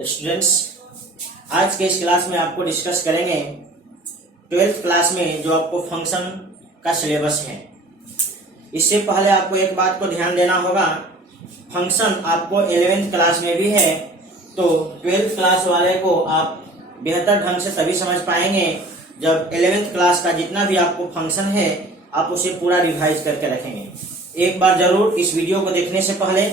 Students, आज के इस क्लास में आपको डिस्कस करेंगे 12th क्लास में जो आपको फंक्शन का सिलेबस है। इससे पहले आपको एक बात को ध्यान देना होगा, फंक्शन आपको 11th क्लास में भी है, तो 12th क्लास वाले को आप बेहतर ढंग से तभी समझ पाएंगे जब 11th क्लास का जितना भी आपको फंक्शन है आप उसे पूरा रिवाइज करके रखेंगे। एक बार जरूर इस वीडियो को देखने से पहले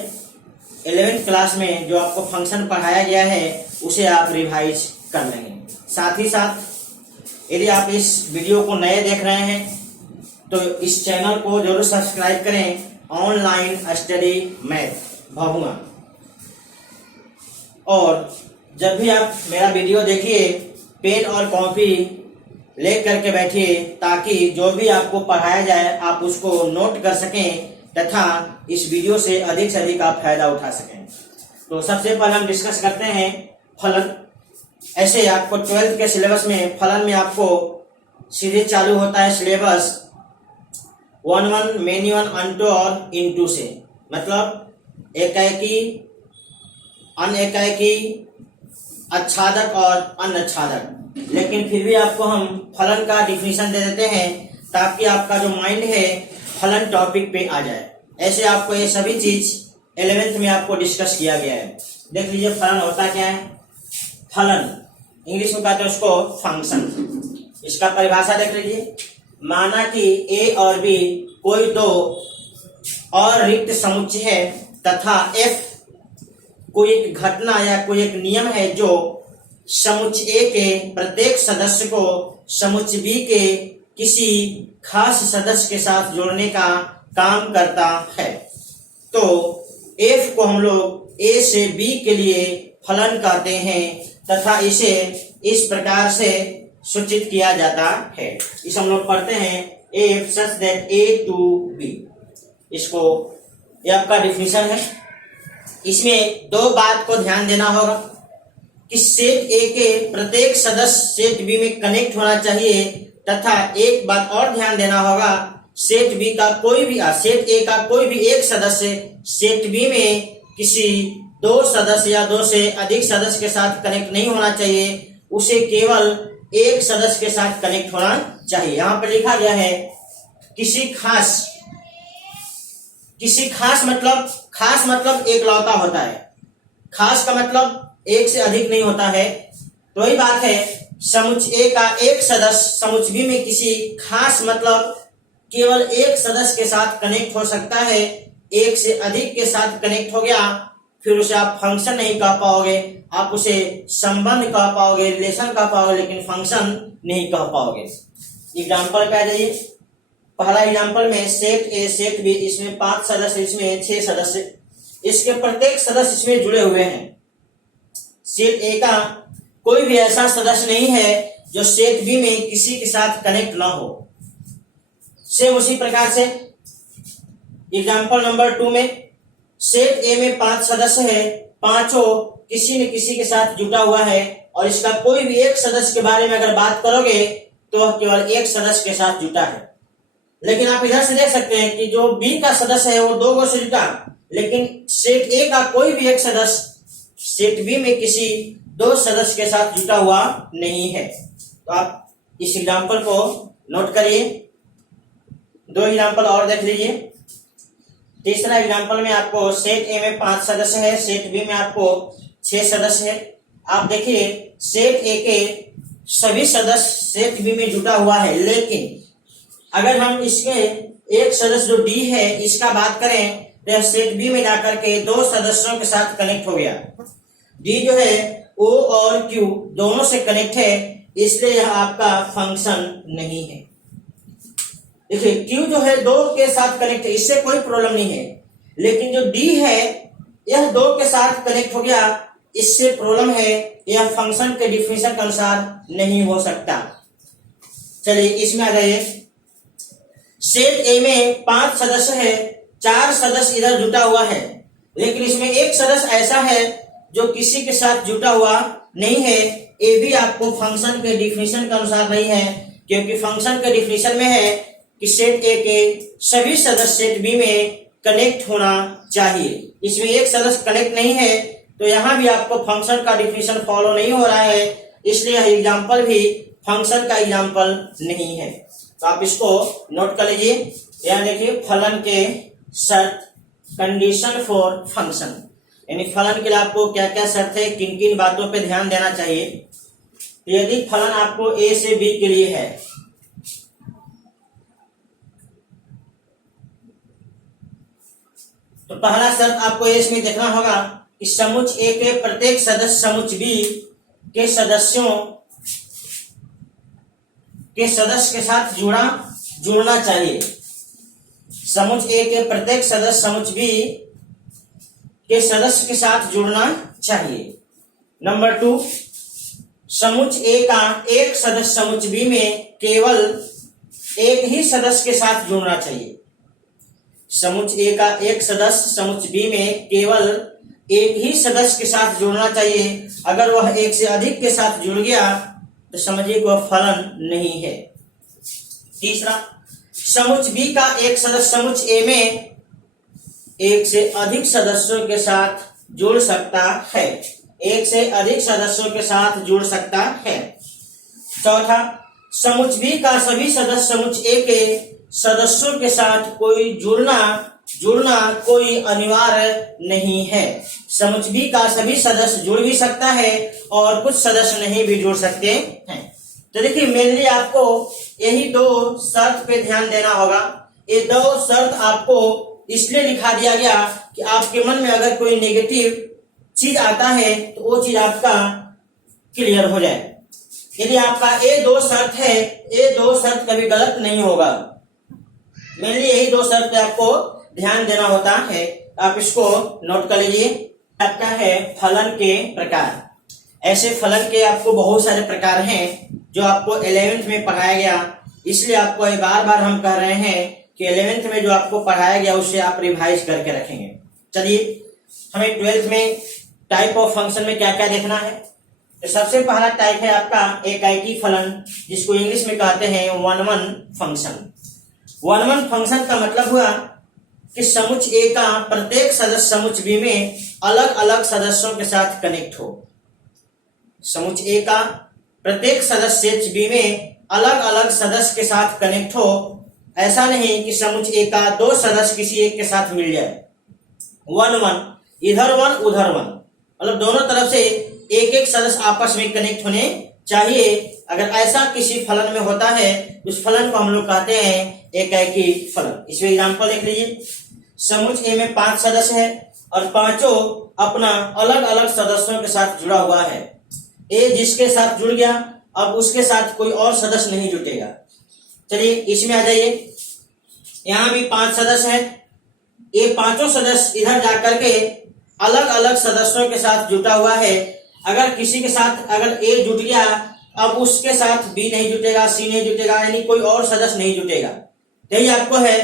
11th क्लास में जो आपको फंक्शन पढ़ाया गया है उसे आप रिवाइज कर लेंगे। साथ ही साथ यदि आप इस वीडियो को नए देख रहे हैं तो इस चैनल को जरूर सब्सक्राइब करें, ऑनलाइन स्टडी मैथ भभुआ। और जब भी आप मेरा वीडियो देखिए पेन और कॉपी ले करके बैठिए ताकि जो भी आपको पढ़ाया जाए आप उसको नोट कर सकें तथा इस वीडियो से अधिक आप फायदा उठा सकें। तो सबसे पहले हम डिस्कस करते हैं फलन। ऐसे आपको 12th के सिलेबस में फलन में आपको सीधे चालू होता है सिलेबस 1 मेनी वन अनटू और इनटू से, मतलब एकाएकी, अनएकाएकी, आच्छादक और अनाच्छादक। लेकिन फिर भी आपको हम फलन का डिफिनीशन दे देते हैं ताकि आपका जो माइंड है फलन टॉपिक पे आ जाए। ऐसे आपको ये सभी चीज 11th में आपको डिस्कस किया गया है। देख लीजिए फलन होता क्या है। फलन इंग्लिश में कहते हैं उसको फंक्शन। इसका परिभाषा देख लीजिए, माना कि ए और बी कोई दो और रिक्त समुच्चय है तथा एफ कोई एक घटना या कोई एक नियम है जो समुच्चय ए के प्रत्येक सदस्य को समुच्चय बी के किसी खास सदस्य के साथ जोड़ने का काम करता है। तो एफ को हम लोग ए से बी के लिए फलन कहते हैं तथा इसे इस प्रकार से सूचित किया जाता है। इसे हम लोग पढ़ते हैं F such that A to B. इसको ये आपका डिफिनीशन है। इसमें दो बात को ध्यान देना होगा कि सेट ए के प्रत्येक सदस्य सेट बी में कनेक्ट होना चाहिए तथा एक बात और ध्यान देना होगा, सेट बी का कोई भी सेट ए का कोई भी एक सदस्य सेट बी में किसी दो सदस्य या दो से अधिक सदस्य के साथ कनेक्ट नहीं होना चाहिए, उसे केवल एक सदस्य के साथ कनेक्ट होना चाहिए। यहाँ पर लिखा गया है किसी खास मतलब एक लौता होता है। खास का मतलब एक से अधिक नहीं होता है। तो वही बात है, समुच्चय ए का एक सदस्य समुच्चय बी में किसी खास मतलब केवल एक सदस्य के साथ कनेक्ट हो सकता है। एक से अधिक के साथ कनेक्ट हो गया फिर उसे आप फंक्शन नहीं कह पाओगे, आप उसे संबंध कह पाओगे, रिलेशन कह पाओगे, लेकिन फंक्शन नहीं कह पाओगे। एग्जाम्पल पे आ जाइए। पहला एग्जाम्पल में सेट ए सेट बी, इसमें 5 सदस्य, इसमें 6 सदस्य, इसके प्रत्येक सदस्य इसमें जुड़े हुए हैं। सेट ए का कोई भी ऐसा सदस्य नहीं है जो सेट बी में किसी के साथ कनेक्ट ना हो। सेम उसी प्रकार से एग्जाम्पल नंबर 2 में सेट ए में 5 सदस्य है, पांचों किसी न किसी के साथ जुटा हुआ है और इसका कोई भी एक सदस्य के बारे में अगर बात करोगे तो केवल एक सदस्य के साथ जुटा है। लेकिन आप इधर से देख सकते हैं कि जो बी का सदस्य है वो 2 गो से जुटा, लेकिन सेट ए का कोई भी एक सदस्य सेट बी में किसी 2 सदस्य के साथ जुटा हुआ नहीं है। तो आप इस एग्जाम्पल को नोट करिए। 2 एग्जाम्पल और देख लीजिए। तीसरा एग्जाम्पल में आपको सेट ए में 5 सदस्य है, सेट बी में आपको 6 सदस्य है। आप देखिए सेट ए के सभी सदस्य सेट बी में जुटा हुआ है, लेकिन अगर हम इसके एक सदस्य जो डी है इसका बात करें तो सेट बी में जाकर के 2 सदस्यों के साथ कनेक्ट हो गया। डी जो है ओ और क्यू दोनों से कनेक्ट है, इसलिए यह आपका फंक्शन नहीं है। देखिए क्यू जो है 2 के साथ कनेक्ट है, इससे कोई प्रॉब्लम नहीं है, लेकिन जो डी है यह 2 के साथ कनेक्ट हो गया, इससे प्रॉब्लम है। यह फंक्शन के डिफिनीशन के अनुसार नहीं हो सकता। चलिए इसमें आ जाइए। सेट ए में 5 सदस्य है, 4 सदस्य इधर जुटा हुआ है, लेकिन इसमें एक सदस्य ऐसा है जो किसी के साथ जुटा हुआ नहीं है। ए भी आपको फंक्शन के डिफिनीशन के अनुसार नहीं है, क्योंकि फंक्शन के डिफिनीशन में है कि सेट ए के सभी सदस्य सेट बी में कनेक्ट होना चाहिए। इसमें एक सदस्य कनेक्ट नहीं है, तो यहाँ भी आपको फंक्शन का डिफिनेशन फॉलो नहीं हो रहा है, इसलिए एग्जाम्पल भी फंक्शन का एग्जाम्पल नहीं है। तो आप इसको नोट कर लीजिए। यहाँ देखिए फलन के शर्त, कंडीशन फॉर फंक्शन, यानी फलन के लिए आपको क्या क्या शर्त है, किन किन बातों पे ध्यान देना चाहिए। तो यदि फलन आपको ए से बी के लिए है, तो पहला शर्त आपको इसमें देखना होगा कि समुच्चय ए के प्रत्येक सदस्य समुच्चय बी के सदस्यों के सदस्य के साथ जुड़ना चाहिए। समुच्चय ए के प्रत्येक सदस्य समुच्चय बी के सदस्य के साथ जुड़ना चाहिए। नंबर 2, समुच्चय ए का एक सदस्य समुच्चय बी में केवल एक ही सदस्य के साथ जुड़ना चाहिए। समुच्चय ए का एक सदस्य समुच्चय बी में केवल एक ही सदस्य के साथ जुड़ना चाहिए। अगर वह एक से अधिक के साथ जुड़ गया तो समझिए वह फलन नहीं है। तीसरा, समुच्चय बी का एक सदस्य समुच्चय ए में एक से अधिक सदस्यों के साथ जुड़ सकता है। एक से अधिक सदस्यों के साथ जुड़ सकता है। चौथा, समुच्चय बी का सभी सदस्य समुच्चय ए के सदस्यों के साथ कोई जुड़ना कोई अनिवार्य नहीं है। समुच्चय बी का सभी सदस्य जुड़ भी सकता है और कुछ सदस्य नहीं भी जुड़ सकते हैं। तो देखिए मेनली आपको यही 2 शर्त पे ध्यान देना होगा। ये 2 शर्त आपको इसलिए लिखा दिया गया कि आपके मन में अगर कोई नेगेटिव चीज आता है तो वो चीज आपका क्लियर हो जाए। यदि आपका ये 2 शर्त है, ये 2 शर्त कभी गलत नहीं होगा। मेनली यही 2 शर्त पे आपको ध्यान देना होता है। आप इसको नोट कर लीजिए। आपका है फलन के प्रकार। ऐसे फलन के आपको बहुत सारे प्रकार हैं जो आपको 11th में पढ़ाया गया, इसलिए आपको बार बार हम कह रहे हैं कि 11th में जो आपको पढ़ाया गया उसे आप रिवाइज करके रखेंगे। चलिए हमें 12th में टाइप ऑफ फंक्शन में क्या क्या देखना है। तो सबसे पहला टाइप है आपका एकाकी फलन, जिसको इंग्लिश में कहते हैं 1-1 फंक्शन। 1-1 फंक्शन का मतलब हुआ कि समुच्चय ए का प्रत्येक सदस्य समुच्चय बी में अलग अलग सदस्यों के साथ कनेक्ट हो। समुच्चय ए का प्रत्येक सदस्य बी में अलग अलग सदस्य के साथ कनेक्ट हो। ऐसा नहीं कि समुच्चय ए का 2 सदस्य किसी एक के साथ मिल जाए। 1-1, इधर 1 उधर 1, मतलब दोनों तरफ से एक एक सदस्य आपस में कनेक्ट होने चाहिए। अगर ऐसा किसी फलन में होता है उस फलन को हम लोग कहते हैं एकाकी फलन। इसमें एग्जांपल देख लीजिए। समुच्चय ए में 5 सदस्य है और पांचों अपना अलग अलग सदस्यों के साथ जुड़ा हुआ है। ए जिसके साथ जुड़ गया अब उसके साथ कोई और सदस्य नहीं जुटेगा। चलिए इसमें आ जाइए। यहाँ भी 5 सदस्य है। ये पांचों सदस्य इधर जाकर के अलग अलग सदस्यों के साथ जुटा हुआ है। अगर किसी के साथ अगर ए जुट गया अब उसके साथ बी नहीं जुटेगा, सी नहीं जुटेगा, यानी कोई और सदस्य नहीं जुटेगा। यही आपको है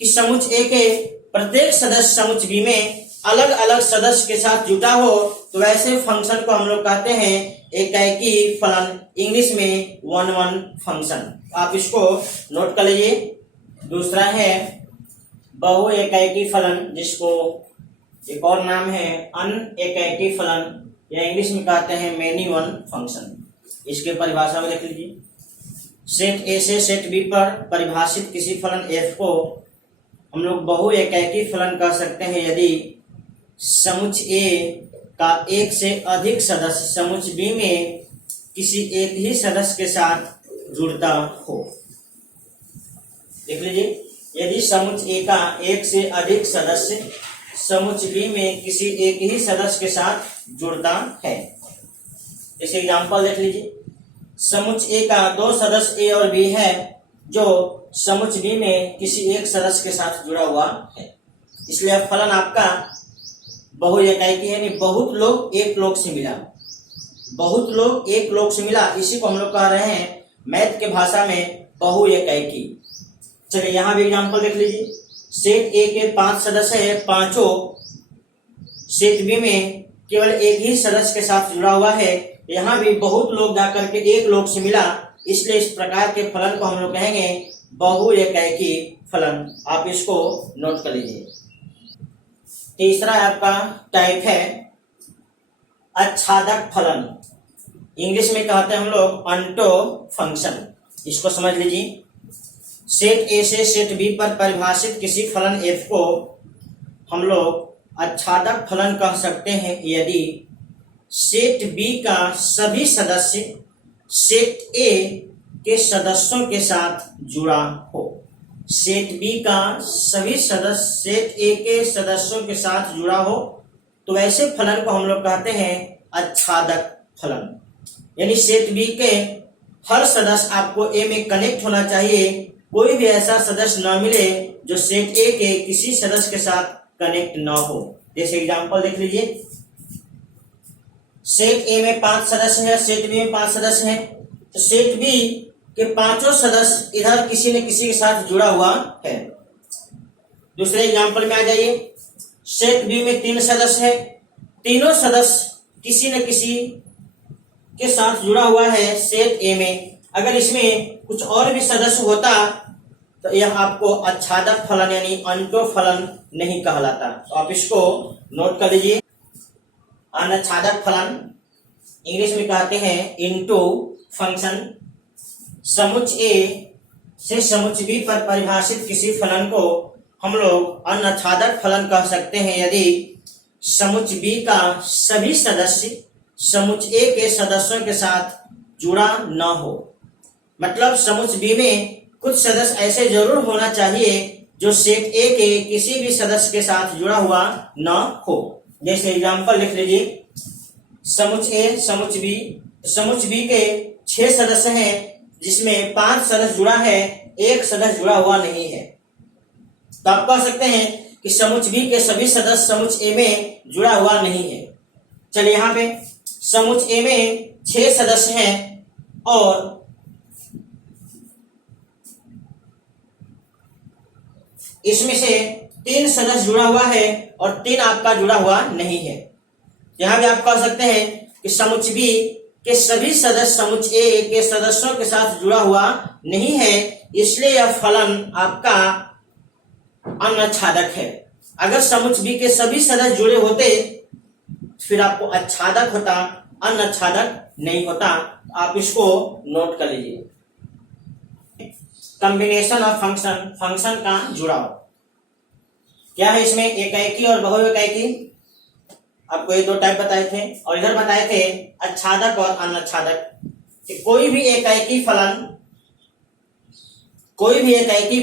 कि समुच्चय ए के प्रत्येक सदस्य समुच्चय बी में अलग अलग सदस्य के साथ जुटा हो तो वैसे फंक्शन को हम लोग कहते हैं एकाकी फलन, इंग्लिश में 1-1 फंक्शन। आप इसको नोट कर लीजिए। दूसरा है बहु एकाकी फलन, जिसको एक और नाम है अनएकाकी फलन, या इंग्लिश में कहते हैं मेनी वन फंक्शन। इसके परिभाषा में देख लीजिए। सेट ए से सेट बी पर परिभाषित किसी फलन f को हम लोग बहु एकाकी फलन कह सकते हैं यदि समुच्चय ए का एक से अधिक सदस्य समुच्चय बी में किसी एक ही सदस्य के साथ जुड़ता हो। देख लीजिए, यदि समुच्चय ए का एक से अधिक सदस्य समुच्चय बी में किसी एक ही सदस्य के साथ जुड़ता है। इसे एग्जांपल देख लीजिए। समुच्चय ए का 2 सदस्य ए और बी है जो समुच्चय बी में किसी एक सदस्य के साथ जुड़ा हुआ है। इसलिए फलन आपका बहु एकाकी है, यानी बहुत लोग एक लोग से मिला। बहुत लोग एक लोग से मिला, इसी को हम लोग कह रहे हैं मैथ के भाषा में बहु एकाकी। चलिए यहाँ भी एग्जांपल देख लीजिए। सेट ए के 5 सदस्य है, पांचों सेट बी में केवल एक ही सदस्य के साथ जुड़ा हुआ है। यहाँ भी बहुत लोग जाकर के एक लोग से मिला, इसलिए इस प्रकार के फलन को हम लोग कहेंगे बहु एकाकी फलन। आप इसको नोट कर लीजिए। तीसरा आपका टाइप है आच्छादक फलन, इंग्लिश में कहते हैं हम लोग ऑन्टो फंक्शन। इसको समझ लीजिए। सेट ए से सेट बी पर परिभाषित किसी फलन f को हम लोग आच्छादक फलन कह सकते हैं यदि सेट बी का सभी सदस्य सेट ए के सदस्यों के साथ जुड़ा हो। सेट बी का सभी सदस्य सेट ए के सदस्यों के साथ जुड़ा हो तो ऐसे फलन को हम लोग कहते हैं आच्छादक फलन। यानी सेट बी के हर सदस्य आपको ए में कनेक्ट होना चाहिए, कोई भी ऐसा सदस्य ना मिले जो सेट ए के किसी सदस्य के साथ कनेक्ट ना हो। जैसे एग्जांपल देख लीजिए, सेट ए में 5 सदस्य है, सेट बी में 5 सदस्य है, तो सेट बी के पांचों सदस्य इधर किसी न किसी के साथ जुड़ा हुआ है। दूसरे एग्जांपल में आ जाइए, सेट बी में 3 सदस्य है, तीनों सदस्य किसी न किसी के साथ जुड़ा हुआ है सेट ए में। अगर इसमें कुछ और भी सदस्य होता तो यह आपको आच्छादक फलन यानी ऑन्टो फलन नहीं कहलाता। तो आप इसको नोट कर लीजिए। अनाच्छादक फलन इंग्लिश में कहते हैं इनटू फंक्शन। समुच्च ए से समुच्च बी पर परिभाषित किसी फलन को हम लोग अनाच्छादक फलन कह सकते हैं यदि समुच्च बी का सभी सदस्य समुच्च ए के सदस्यों के साथ जुड़ा न हो। मतलब समुच्च बी में कुछ सदस्य ऐसे जरूर होना चाहिए जो सेट ए के किसी भी सदस्य के साथ जुड़ा हुआ न हो। जैसे एग्जांपल लिख लीजिए, समुच्च ए समुच्च बी, समुच्च बी के 6 सदस्य हैं जिसमें 5 सदस्य जुड़ा है, 1 सदस्य जुड़ा हुआ नहीं है। तो आप कह सकते हैं कि समुच्च बी के सभी सदस्य समुच्च ए में जुड़ा हुआ नहीं है। चलिए यहाँ पे समुच्च ए में 6 सदस्य हैं और इसमें से 3 सदस्य जुड़ा हुआ है और 3 आपका जुड़ा हुआ नहीं है। यहाँ भी आप कह सकते हैं कि समुच्च बी के सभी सदस्य समुच्च ए के सदस्यों के साथ जुड़ा हुआ नहीं है, इसलिए यह फलन आपका अनाच्छादक है। अगर समुच्च बी के सभी सदस्य जुड़े होते फिर आपको आच्छादक होता, अनाच्छादक नहीं होता। आप इसको नोट कर लीजिए। कॉम्बिनेशन ऑफ फंक्शन, फंक्शन का जुड़ाव क्या है? इसमें एकाएकी और बहुएकाएकी आपको ये 2 टाइप बताए थे और इधर बताए थे आच्छादक और अनाच्छादक। कोई भी एकाएकी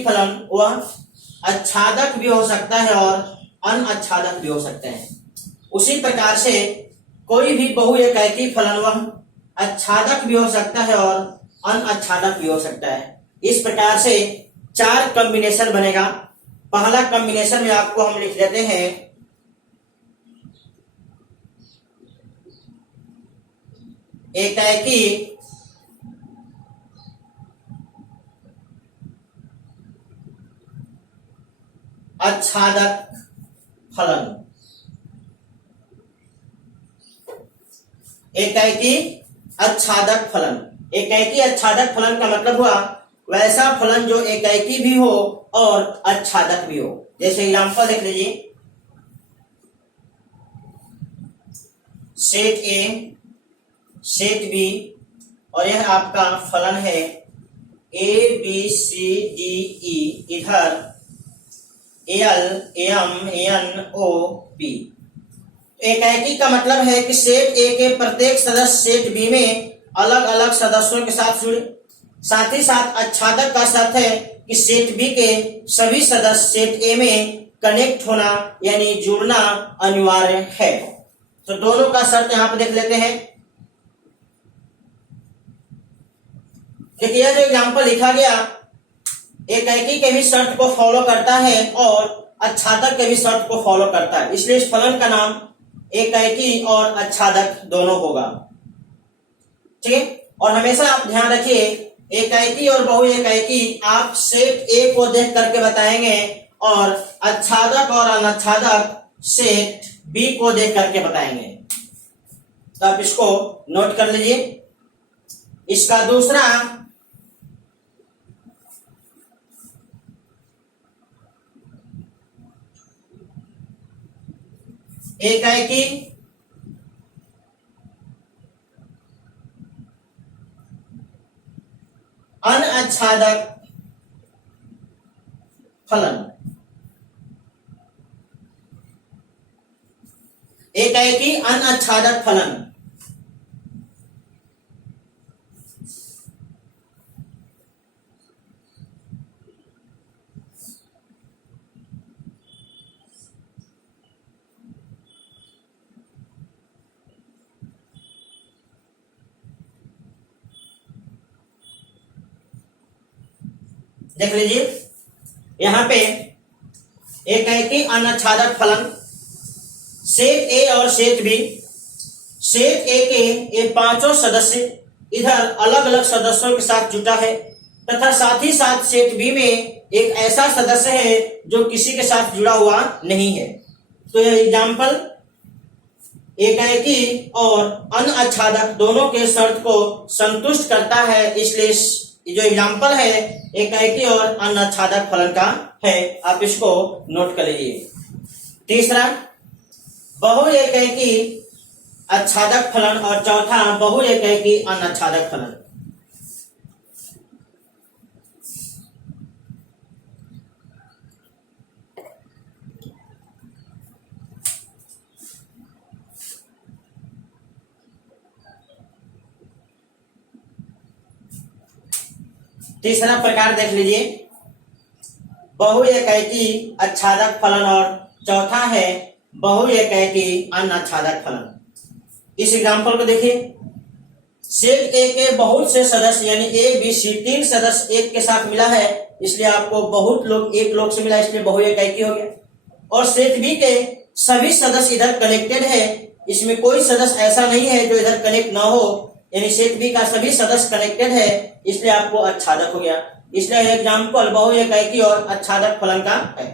फलन वह आच्छादक भी हो सकता है और अनाच्छादक भी हो सकते हैं। उसी प्रकार से कोई भी बहुएकाएकी फलन वह आच्छादक भी हो सकता है और अनाच्छादक भी हो सकता है। इस प्रकार से 4 कॉम्बिनेशन बनेगा। पहला कॉम्बिनेशन में आपको हम लिख देते हैं एकाएकी आच्छादक फलन। एकाएकी आच्छादक फलन, एकाएकी आच्छादक फलन का मतलब हुआ वैसा फलन जो एकाएकी भी हो और आच्छादक भी हो। जैसे एग्जांपल देख लीजिए, सेट ए सेट बी और यह आपका फलन है A B C D E, इधर L M N O P. एकाएकी का मतलब है कि सेट ए के प्रत्येक सदस्य सेट बी में अलग अलग सदस्यों के साथ जुड़े। साथ ही साथ आच्छादक का शर्त है कि सेट बी के सभी सदस्य सेट ए में कनेक्ट होना यानी जुड़ना अनिवार्य है। तो दोनों का शर्त यहाँ पे देख लेते हैं। देखिए, यह जो एग्जांपल लिखा गया एकाएकी के भी शर्त को फॉलो करता है और आच्छादक के भी शर्त को फॉलो करता है, इसलिए इस फलन का नाम एकाएकी और आच्छादक दोनों होगा। ठीक है, और हमेशा आप ध्यान रखिए एकाएकी और बहुएकाएकी आप सेट ए को देख करके बताएंगे और आच्छादक और अनाच्छादक सेट बी को देख करके बताएंगे। तो आप इसको नोट कर लीजिए। इसका दूसरा एकाएकी अनाच्छादक फलन। एकाएकी अनाच्छादक फलन। देख लीजिए यहां पे एकाएकी अनाच्छादक फलन सेट ए और सेट बी। सेट ए के ये पांचों सदस्य इधर अलग अलग सदस्यों के साथ जुटा है तथा साथ ही साथ सेट बी में एक ऐसा सदस्य है जो किसी के साथ जुड़ा हुआ नहीं है। तो यह एग्जाम्पल एकाएकी और अनाच्छादक दोनों के शर्त को संतुष्ट करता है, इसलिए जो एग्जाम्पल है एकाएकी और अनाच्छादक फलन का है। आप इसको नोट कर लीजिए। तीसरा बहु एकाएकी आच्छादक फलन और चौथा बहु एकाएकी अनाच्छादक फलन। तीसरा प्रकार देख लीजिए बहु एकाएकी आच्छादक फलन और चौथा है बहु एकाएकी अनाच्छादक फलन। इस एग्जाम्पल को देखिए। सेट ए के बहुत से सदस्य यानी ए बी सी तीन सदस्य एक के साथ मिला है, इसलिए आपको बहुत लोग एक लोग से मिला, इसलिए बहु एकाएकी हो गया। और सेट बी के सभी सदस्य इधर कनेक्टेड है, इसमें कोई सदस्य ऐसा नहीं है जो इधर कनेक्ट ना हो, यानी सेट बी का सभी सदस्य कनेक्टेड है, इसलिए आपको आच्छादक हो गया। इसलिए एग्जाम्पल बहु एकाएकी और आच्छादक फलन का है।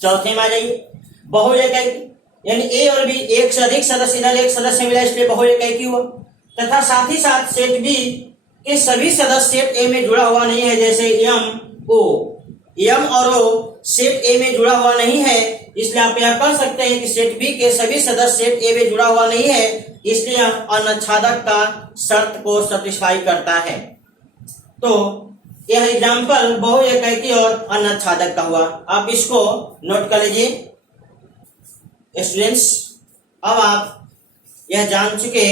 चौथे में आ जाइए बहु एकाएकी यानी ए और बी एक से अधिक सदस्य इधर एक सदस्य मिला, इसलिए बहु एकाएकी हुआ। तथा साथ ही साथ सेट बी के सभी सदस्य सेट ए में जुड़ा हुआ नहीं है, जैसे एम और ओ सेट ए में जुड़ा हुआ नहीं है, इसलिए आप यह कह सकते हैं कि सेट बी के सभी सदस्य सेट ए में जुड़ा हुआ नहीं है, इसलिए अनाच्छादक का शर्त को सेटिस्फाई करता है। तो यह एग्जाम्पल बहु एकाएकी और अनाच्छादक का हुआ। आप इसको नोट कर लीजिए स्टूडेंट्स। अब आप यह जान चुके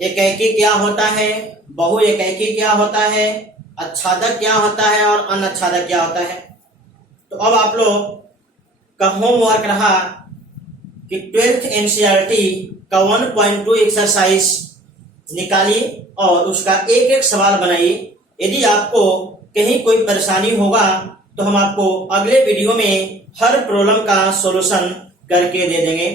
एकाएकी क्या होता है, बहु एकाएकी क्या होता है, आच्छादक क्या होता है और अनाच्छादक क्या होता है। तो अब आप लोग का होमवर्क रहा कि 12th एनसीईआरटी का 1.2 एक्सरसाइज निकालिए और उसका एक एक सवाल बनाइए। यदि आपको कहीं कोई परेशानी होगा तो हम आपको अगले वीडियो में हर प्रॉब्लम का सॉल्यूशन करके दे देंगे।